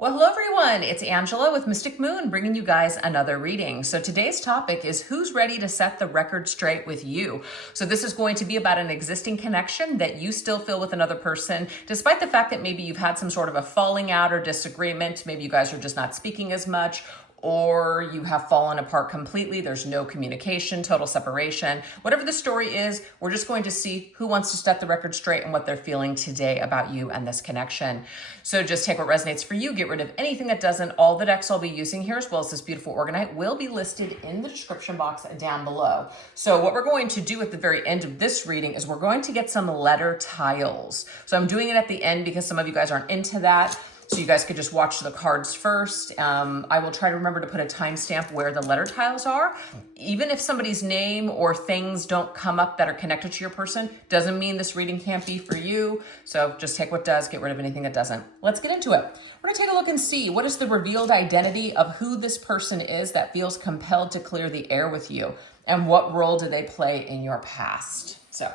Well, hello everyone. It's Angela with Mystic Moon bringing you guys another reading. So today's topic is who's ready to set the record straight with you. So this is going to be about an existing connection that you still feel with another person, despite the fact that maybe you've had some sort of a falling out or disagreement. Maybe you guys are just not speaking as much, or you have fallen apart completely. There's no communication, total separation. Whatever the story is, we're just going to see who wants to set the record straight and what they're feeling today about you and this connection. So just take what resonates for you, get rid of anything that doesn't. All the decks I'll be using here, as well as this beautiful Organite, will be listed in the description box down below. So what we're going to do at the very end of this reading is we're going to get some letter tiles. So I'm doing it at the end because some of you guys aren't into that. So you guys could just watch the cards first. I will try to remember to put a timestamp where the letter tiles are. Even if somebody's name or things don't come up that are connected to your person, doesn't mean this reading can't be for you. So just take what does, get rid of anything that doesn't. Let's get into it. We're gonna take a look and see what is the revealed identity of who this person is that feels compelled to clear the air with you, and what role do they play in your past. So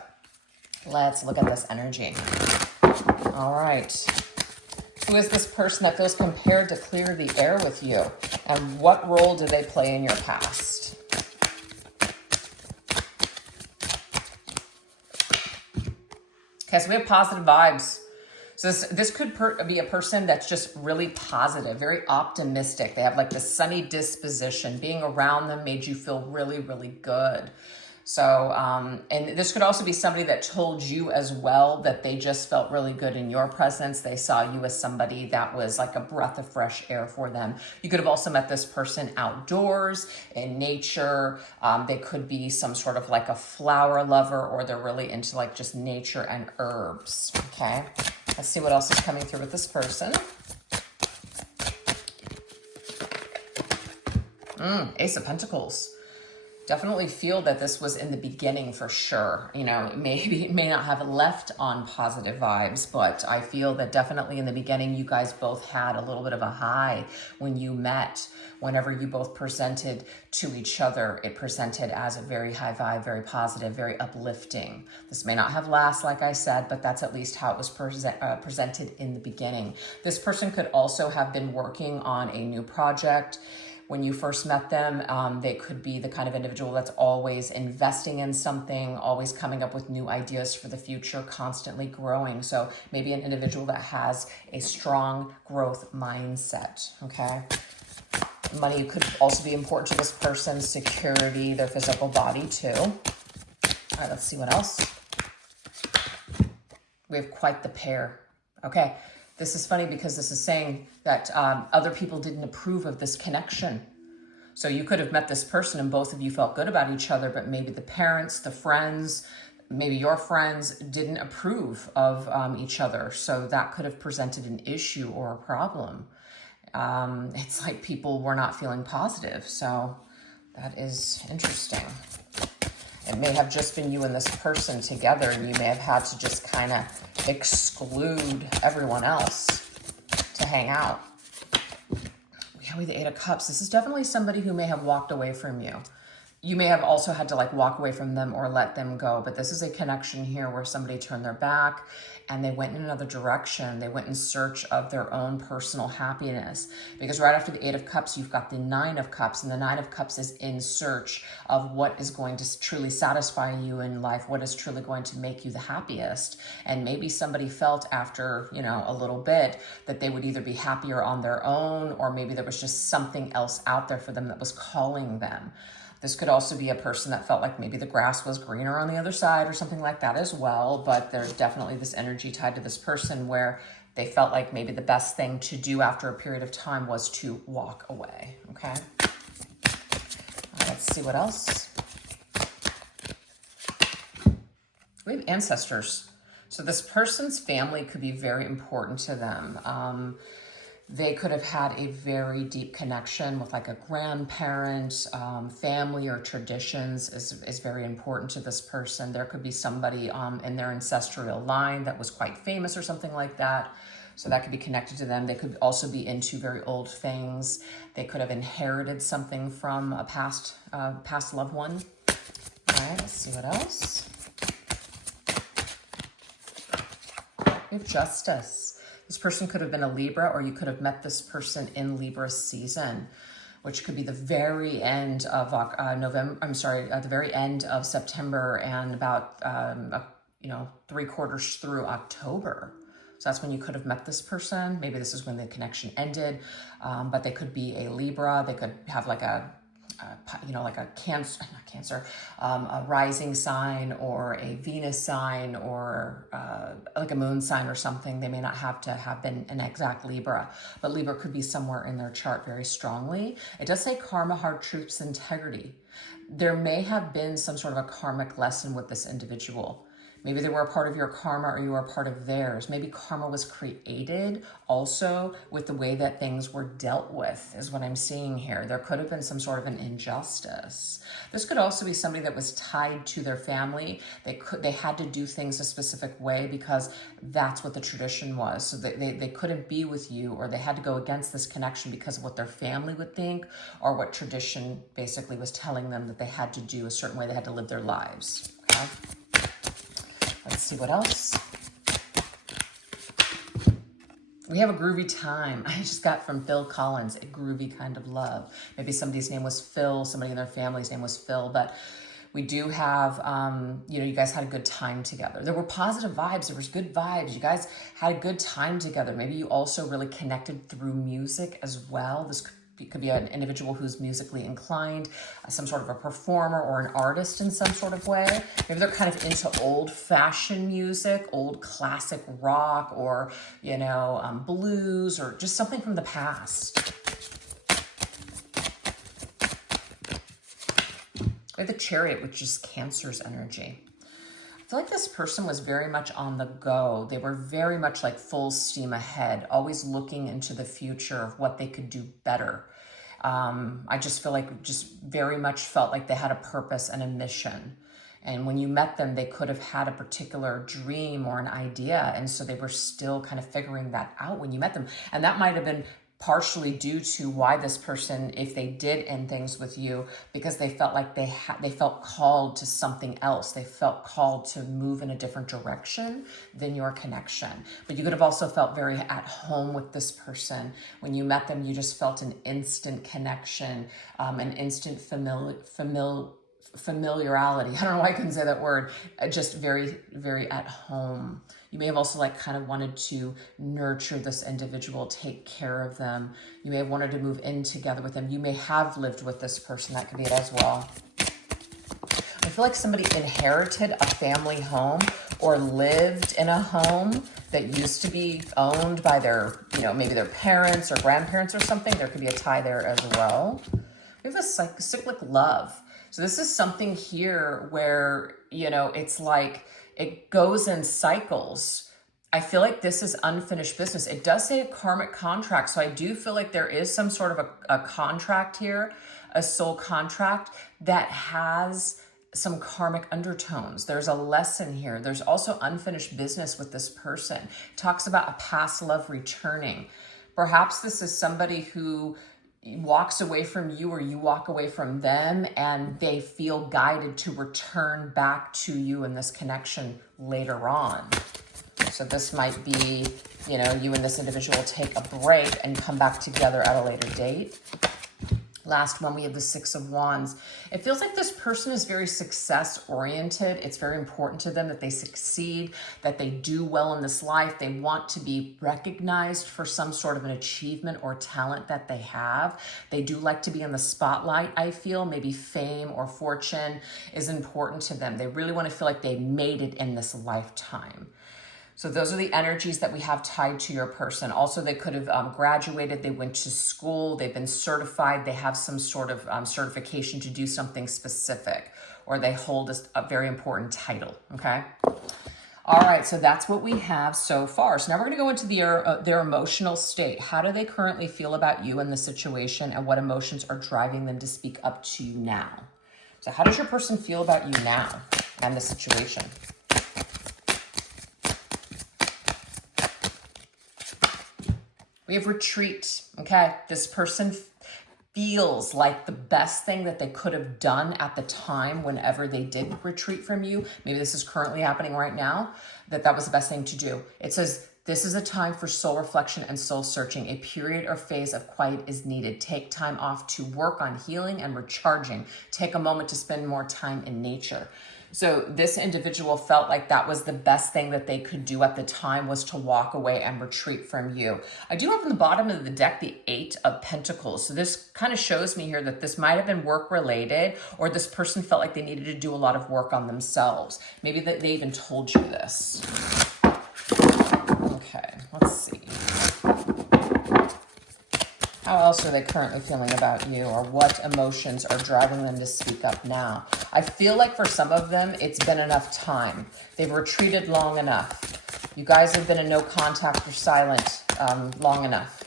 let's look at this energy. All right. Who is this person that feels compelled to clear the air with you? And what role do they play in your past? Okay, so we have positive vibes. So this could be a person that's just really positive, very optimistic. They have like this sunny disposition. Being around them made you feel really, really good. So, and this could also be somebody that told you as well that they just felt really good in your presence. They saw you as somebody that was like a breath of fresh air for them. You could have also met this person outdoors, in nature. They could be some sort of like a flower lover, or they're really into like just nature and herbs. Okay, let's see what else is coming through with this person. Ace of Pentacles. Definitely feel that this was in the beginning for sure. You know, maybe it may not have left on positive vibes, but I feel that definitely in the beginning, you guys both had a little bit of a high when you met. Whenever you both presented to each other, it presented as a very high vibe, very positive, very uplifting. This may not have last, like I said, but that's at least how it was presented in the beginning. This person could also have been working on a new project. When you first met them, they could be the kind of individual that's always investing in something, always coming up with new ideas for the future, constantly growing. So maybe an individual that has a strong growth mindset, okay? Money could also be important to this person, security, their physical body too. All right, let's see what else. We have quite the pair, okay? This is funny because this is saying that other people didn't approve of this connection. So you could have met this person and both of you felt good about each other, but maybe the parents, the friends, maybe your friends didn't approve of each other. So that could have presented an issue or a problem. It's like people were not feeling positive. So that is interesting. It may have just been you and this person together, and you may have had to just kind of exclude everyone else to hang out. We have the Eight of Cups. This is definitely somebody who may have walked away from you. You may have also had to like walk away from them or let them go, but this is a connection here where somebody turned their back and they went in another direction. They went in search of their own personal happiness, because right after the Eight of Cups, you've got the Nine of Cups, and the Nine of Cups is in search of what is going to truly satisfy you in life, what is truly going to make you the happiest. And maybe somebody felt after, you know, a little bit that they would either be happier on their own, or maybe there was just something else out there for them that was calling them. This could also be a person that felt like maybe the grass was greener on the other side or something like that as well. But there's definitely this energy tied to this person where they felt like maybe the best thing to do after a period of time was to walk away, okay? All right, let's see what else. We have ancestors. So this person's family could be very important to them. They could have had a very deep connection with like a grandparent. Family or traditions is very important to this person. There could be somebody in their ancestral line that was quite famous or something like that. So that could be connected to them. They could also be into very old things. They could have inherited something from a past loved one. All right, let's see what else. We have Justice. This person could have been a Libra, or you could have met this person in Libra season, which could be the very end of the very end of September and about, 3/4 through October. So that's when you could have met this person. Maybe this is when the connection ended, but they could be a Libra. They could have like a a rising sign or a Venus sign or like a moon sign or something. They may not have to have been an exact Libra, but Libra could be somewhere in their chart very strongly. It does say karma, hard truths, integrity. There may have been some sort of a karmic lesson with this individual. Maybe they were a part of your karma or you were a part of theirs. Maybe karma was created also with the way that things were dealt with, is what I'm seeing here. There could have been some sort of an injustice. This could also be somebody that was tied to their family. They had to do things a specific way because that's what the tradition was. So they couldn't be with you, or they had to go against this connection because of what their family would think, or what tradition basically was telling them that they had to do a certain way. They had to live their lives. Okay? Let's see what else. We have a groovy time. I just got from Phil Collins, a groovy kind of love. Maybe somebody's name was Phil, somebody in their family's name was Phil, but we do have, you guys had a good time together. There were positive vibes. There was good vibes. You guys had a good time together. Maybe you also really connected through music as well. This could be an individual who's musically inclined, some sort of a performer or an artist in some sort of way. Maybe they're kind of into old-fashioned music, old classic rock, or, blues, or just something from the past. We have the Chariot, which is Cancer's energy. I feel like this person was very much on the go. They were very much like full steam ahead, always looking into the future of what they could do better. I just feel like very much felt like they had a purpose and a mission. And when you met them, they could have had a particular dream or an idea. And so they were still kind of figuring that out when you met them. And that might have been partially due to why this person, if they did end things with you, because they felt like they felt called to something else. They felt called to move in a different direction than your connection. But you could have also felt very at home with this person. When you met them, you just felt an instant connection, an instant familiarity. I don't know why I couldn't say that word. Just very, very at home. You may have also kind of wanted to nurture this individual, take care of them. You may have wanted to move in together with them. You may have lived with this person. That could be it as well. I feel like somebody inherited a family home or lived in a home that used to be owned by their, maybe their parents or grandparents or something. There could be a tie there as well. We have a cyclic love. So this is something here where, it's like it goes in cycles. I feel like this is unfinished business. It does say a karmic contract. So I do feel like there is some sort of a contract here, a soul contract that has some karmic undertones. There's a lesson here. There's also unfinished business with this person. It talks about a past love returning. Perhaps this is somebody who walks away from you or you walk away from them, and they feel guided to return back to you in this connection later on. So this might be, you and this individual take a break and come back together at a later date. Last one, we have the Six of Wands. It feels like this person is very success-oriented. It's very important to them that they succeed, that they do well in this life. They want to be recognized for some sort of an achievement or talent that they have. They do like to be in the spotlight, I feel. Maybe fame or fortune is important to them. They really want to feel like they made it in this lifetime. So those are the energies that we have tied to your person. Also, they could have graduated, they went to school, they've been certified, they have some sort of certification to do something specific, or they hold a very important title, okay? All right, so that's what we have so far. So now we're gonna go into their emotional state. How do they currently feel about you and the situation, and what emotions are driving them to speak up to you now? So how does your person feel about you now and the situation? We have retreat, okay? This person feels like the best thing that they could have done at the time whenever they did retreat from you. Maybe this is currently happening right now, that was the best thing to do. It says This is a time for soul reflection and soul searching. A period or phase of quiet is needed. Take time off to work on healing and recharging. Take a moment to spend more time in nature. So this individual felt like that was the best thing that they could do at the time, was to walk away and retreat from you. I do have on the bottom of the deck the 8 of Pentacles. So this kind of shows me here that this might have been work related, or this person felt like they needed to do a lot of work on themselves. Maybe that they even told you this. Okay, let's see. How else are they currently feeling about you, or what emotions are driving them to speak up now? I feel like for some of them, it's been enough time. They've retreated long enough. You guys have been in no contact or silent long enough.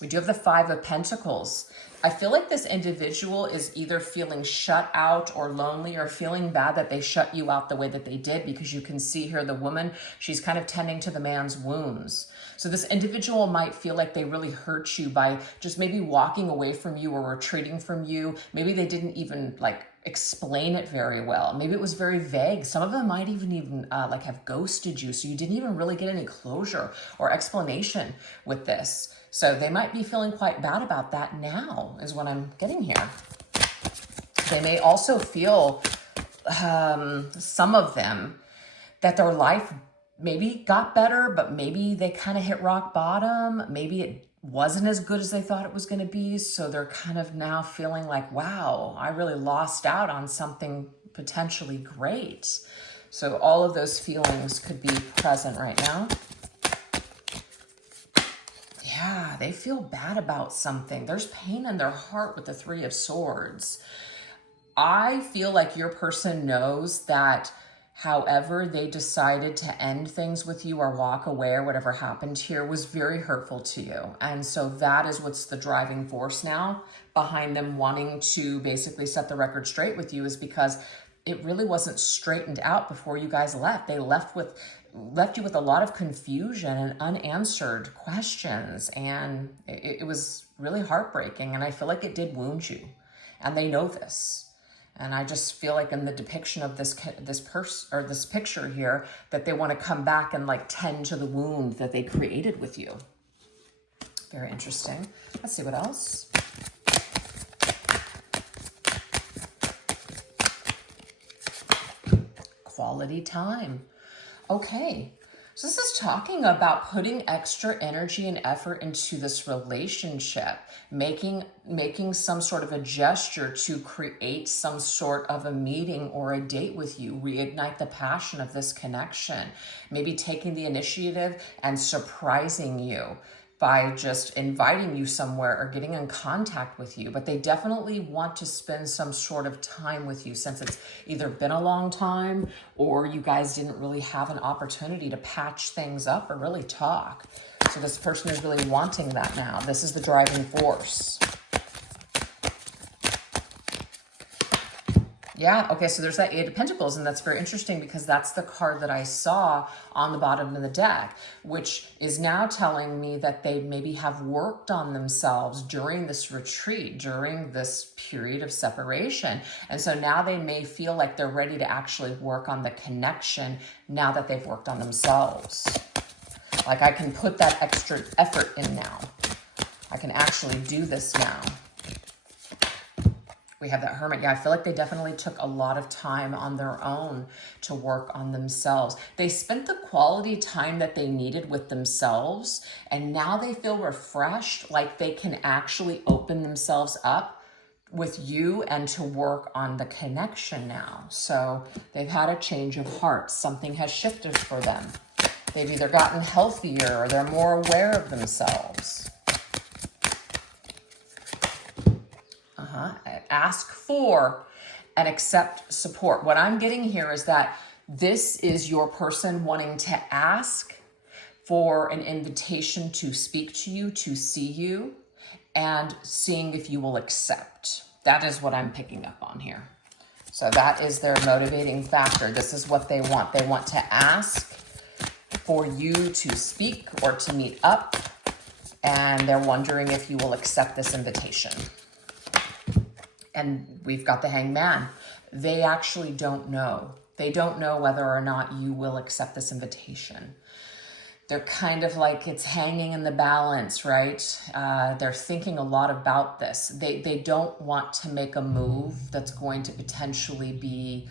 We do have the 5 of Pentacles. I feel like this individual is either feeling shut out or lonely, or feeling bad that they shut you out the way that they did, because you can see here the woman, she's kind of tending to the man's wounds. So this individual might feel like they really hurt you by just maybe walking away from you or retreating from you. Maybe they didn't even like explain it very well. Maybe it was very vague. Some of them might even like have ghosted you. So you didn't even really get any closure or explanation with this. So they might be feeling quite bad about that now, is what I'm getting here. They may also feel, some of them, that their life maybe got better, but maybe they kind of hit rock bottom. Maybe it wasn't as good as they thought it was going to be. So they're kind of now feeling like, wow, I really lost out on something potentially great. So all of those feelings could be present right now. Yeah, they feel bad about something. There's pain in their heart with the 3 of Swords. I feel like your person knows that however they decided to end things with you or walk away or whatever happened here was very hurtful to you. And so that is what's the driving force now behind them wanting to basically set the record straight with you, is because it really wasn't straightened out before you guys left. They left you with a lot of confusion and unanswered questions. And it was really heartbreaking. And I feel like it did wound you. And they know this. And I just feel like in the depiction of this picture here, that they want to come back and like tend to the wound that they created with you. Very interesting. Let's see what else. Quality time. Okay. So this is talking about putting extra energy and effort into this relationship, making some sort of a gesture to create some sort of a meeting or a date with you, reignite the passion of this connection, maybe taking the initiative and surprising you by just inviting you somewhere or getting in contact with you. But they definitely want to spend some sort of time with you, since it's either been a long time or you guys didn't really have an opportunity to patch things up or really talk. So this person is really wanting that now. This is the driving force. Yeah, okay, so there's that 8 of Pentacles, and that's very interesting because that's the card that I saw on the bottom of the deck, which is now telling me that they maybe have worked on themselves during this retreat, during this period of separation. And so now they may feel like they're ready to actually work on the connection now that they've worked on themselves. Like, I can put that extra effort in now. I can actually do this now. We have that Hermit. Yeah, I feel like they definitely took a lot of time on their own to work on themselves. They spent the quality time that they needed with themselves, and now they feel refreshed, like they can actually open themselves up with you and to work on the connection now. So they've had a change of heart. Something has shifted for them. They've either gotten healthier or they're more aware of themselves. Ask for and accept support. What I'm getting here is that this is your person wanting to ask for an invitation to speak to you, to see you, and seeing if you will accept. That is what I'm picking up on here. So that is their motivating factor. This is what they want. They want to ask for you to speak or to meet up, and they're wondering if you will accept this invitation. And we've got the Hangman. They actually don't know. They don't know whether or not you will accept this invitation. they're kind of like it's hanging in the balance, right? They're thinking a lot about this. They don't want to make a move that's going to potentially be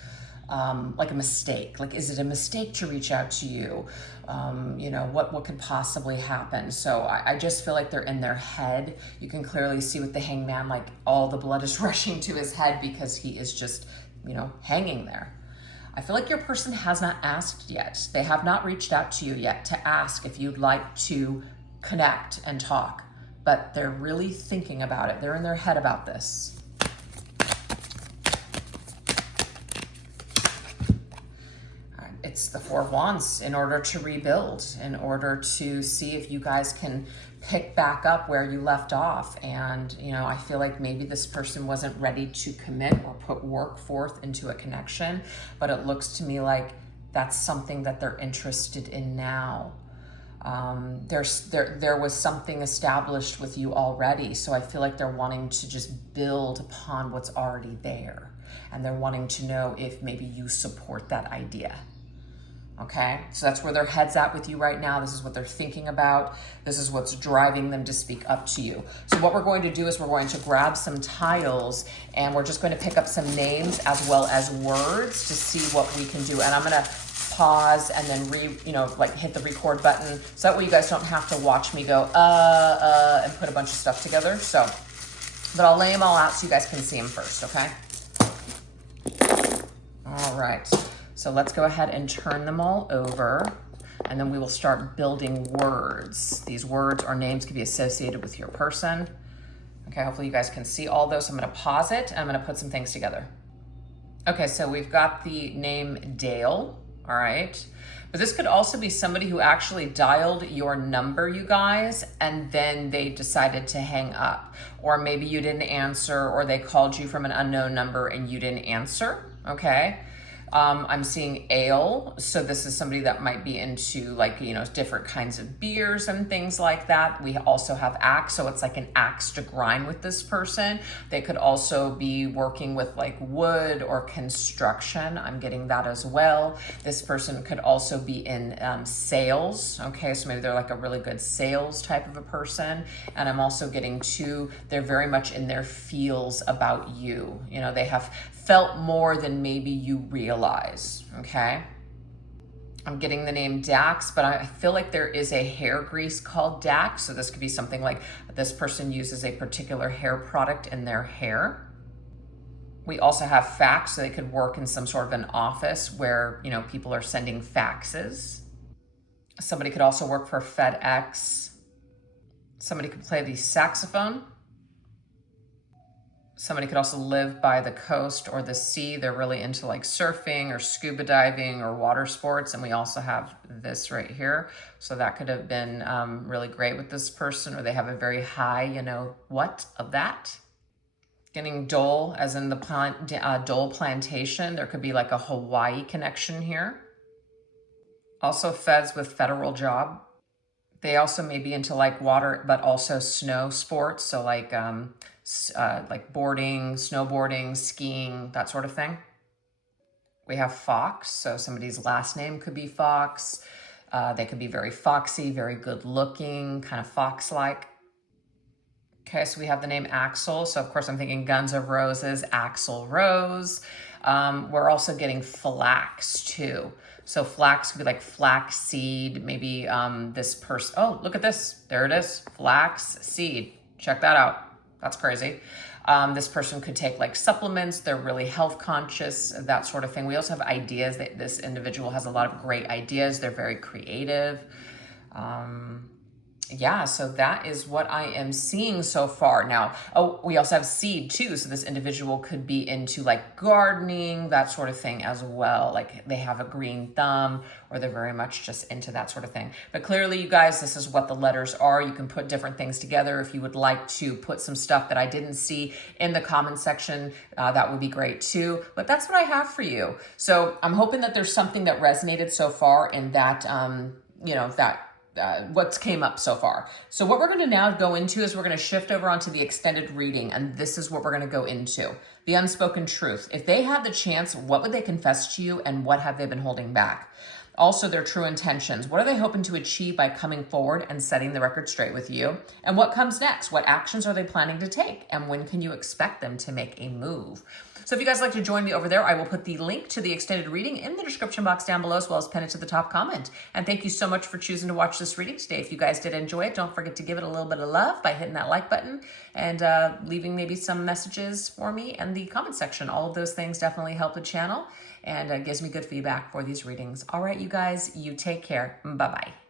like a mistake. Like, is it a mistake to reach out to you? You know, what could possibly happen? So I just feel like they're in their head. You can clearly see with the hangman, like all the blood is rushing to his head because he is just, you know, hanging there. I feel like your person has not asked yet. They have not reached out to you yet to ask if you'd like to connect and talk, but they're really thinking about it. They're in their head about this. It's the Four of Wands in order to rebuild, in order to see if you guys can pick back up where you left off. And, you know, I feel like maybe this person wasn't ready to commit or put work forth into a connection, but it looks to me like that's something that they're interested in now. There was something established with you already. So I feel like they're wanting to just build upon what's already there. And they're wanting to know if maybe you support that idea. Okay, so that's where their head's at with you right now. This is what they're thinking about. This is what's driving them to speak up to you. So what we're going to do is we're going to grab some tiles and we're just going to pick up some names as well as words to see what we can do. And I'm going to pause and then hit the record button. So that way you guys don't have to watch me go, and put a bunch of stuff together. So, but I'll lay them all out so you guys can see them first, okay? All right. So let's go ahead and turn them all over, and then we will start building words. These words or names can be associated with your person. Okay, hopefully you guys can see all those. So I'm gonna pause it, and I'm gonna put some things together. Okay, so we've got the name Dale, all right? But this could also be somebody who actually dialed your number, you guys, and then they decided to hang up. Or maybe you didn't answer, or they called you from an unknown number and you didn't answer, okay? I'm seeing ale. So this is somebody that might be into like, you know, different kinds of beers and things like that. We also have axe. So it's like an axe to grind with this person. They could also be working with like wood or construction. I'm getting that as well. This person could also be in sales. Okay. So maybe they're like a really good sales type of a person. And I'm also getting they're very much in their feels about you. You know, they have felt more than maybe you realize, okay? I'm getting the name Dax, but I feel like there is a hair grease called Dax. So this could be something like this person uses a particular hair product in their hair. We also have fax, so they could work in some sort of an office where, you know, people are sending faxes. Somebody could also work for FedEx. Somebody could play the saxophone. Somebody could also live by the coast or the sea. They're really into like surfing or scuba diving or water sports. And we also have this right here. So that could have been really great with this person, or they have a very high, you know, what of that. Getting Dole as in the Dole plantation. There could be like a Hawaii connection here. Also feds with federal job. They also may be into like water, but also snow sports. So like boarding, snowboarding, skiing, that sort of thing. We have Fox. So somebody's last name could be Fox. They could be very foxy, very good looking, kind of fox-like. Okay, so we have the name Axel. So of course I'm thinking Guns N' Roses, Axl Rose. We're also getting flax too. So flax could be like flax seed, maybe this person, oh, look at this, there it is, flax seed, check that out, that's crazy. This person could take like supplements, they're really health conscious, that sort of thing. We also have ideas, that this individual has a lot of great ideas, they're very creative. Yeah, so that is what I am seeing so far. Now, oh, we also have seed too. So this individual could be into like gardening, that sort of thing as well. Like they have a green thumb, or they're very much just into that sort of thing. But clearly, you guys, this is what the letters are. You can put different things together. If you would like to put some stuff that I didn't see in the comment section, that would be great too. But that's what I have for you. So I'm hoping that there's something that resonated so far in that, what's came up so far. So what we're going to now go into is we're going to shift over onto the extended reading, and this is what we're going to go into. The unspoken truth. If they had the chance, what would they confess to you, and what have they been holding back? Also, their true intentions. What are they hoping to achieve by coming forward and setting the record straight with you? And what comes next? What actions are they planning to take? And when can you expect them to make a move? So if you guys like to join me over there, I will put the link to the extended reading in the description box down below, as well as pin it to the top comment. And thank you so much for choosing to watch this reading today. If you guys did enjoy it, don't forget to give it a little bit of love by hitting that like button and leaving maybe some messages for me in the comment section. All of those things definitely help the channel and gives me good feedback for these readings. All right, you guys, you take care. Bye-bye.